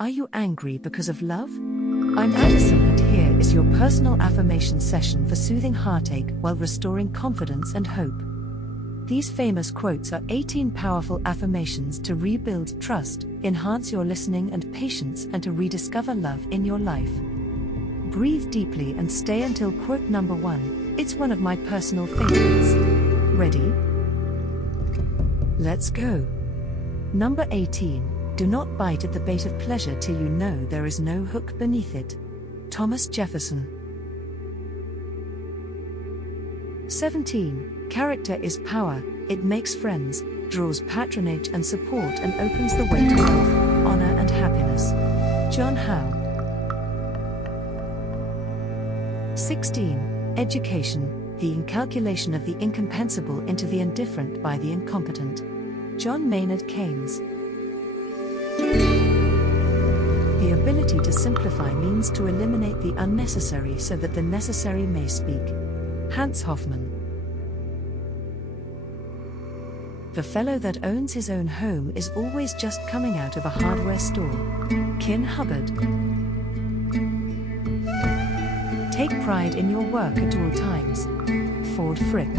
Are you angry because of love? I'm Addison, and here is your personal affirmation session for soothing heartache while restoring confidence and hope. These famous quotes are 18 powerful affirmations to rebuild trust, enhance your listening and patience, and to rediscover love in your life. Breathe deeply and stay until quote number 1. It's one of my personal favorites. Ready? Let's go. Number 18. Do not bite at the bait of pleasure till you know there is no hook beneath it. Thomas Jefferson. 17. Character is power, it makes friends, draws patronage and support, and opens the way to wealth, honor and happiness. John Howe. 16. Education, the inculcation of the incomprehensible into the indifferent by the incompetent. John Maynard Keynes. The ability to simplify means to eliminate the unnecessary so that the necessary may speak. Hans Hofmann. The fellow that owns his own home is always just coming out of a hardware store. Kin Hubbard. Take pride in your work at all times. Ford Frick.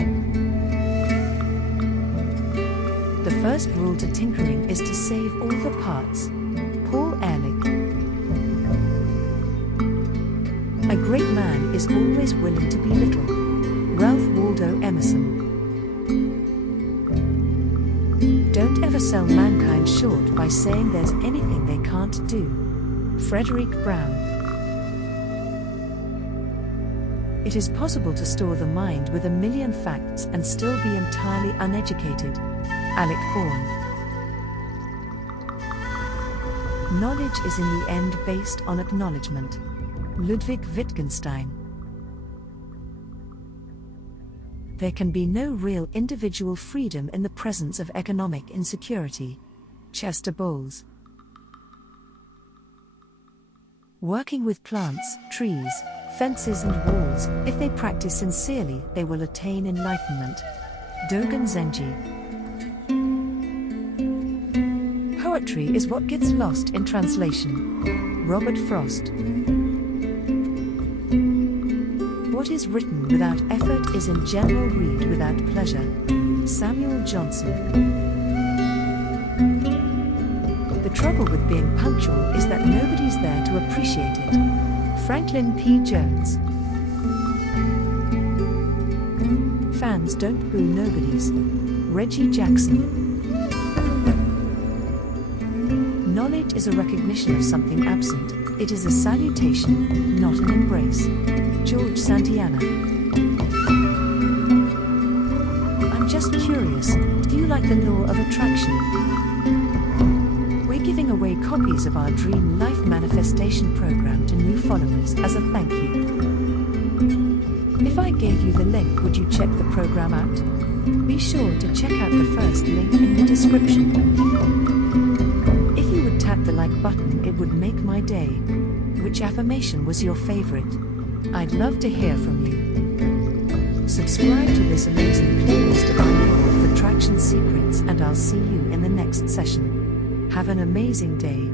The first rule to tinkering is to save all the parts. Paul Ehrlich. A great man is always willing to be little. Ralph Waldo Emerson. Don't ever sell mankind short by saying there's anything they can't do. Frederick Brown. It is possible to store the mind with 1,000,000 facts and still be entirely uneducated. Alec Bourne. Knowledge is in the end based on acknowledgement. Ludwig Wittgenstein. There can be no real individual freedom in the presence of economic insecurity. Chester Bowles. Working with plants, trees, fences and walls, if they practice sincerely, they will attain enlightenment. Dogen Zenji. Poetry is what gets lost in translation. Robert Frost. What is written without effort is in general read without pleasure. Samuel Johnson. The trouble with being punctual is that nobody's there to appreciate it. Franklin P. Jones. Fans don't boo nobodies. Reggie Jackson. Knowledge is a recognition of something absent. It is a salutation, not an embrace. George Santayana. I'm just curious, do you like the law of attraction? We're giving away copies of our Dream Life Manifestation program to new followers as a thank you. If I gave you the link, would you check the program out? Be sure to check out the first link in the description. If you would tap the like button, it would make my day. Which affirmation was your favorite? I'd love to hear from you. Subscribe to this amazing playlist of Law of Attraction Secrets, and I'll see you in the next session. Have an amazing day.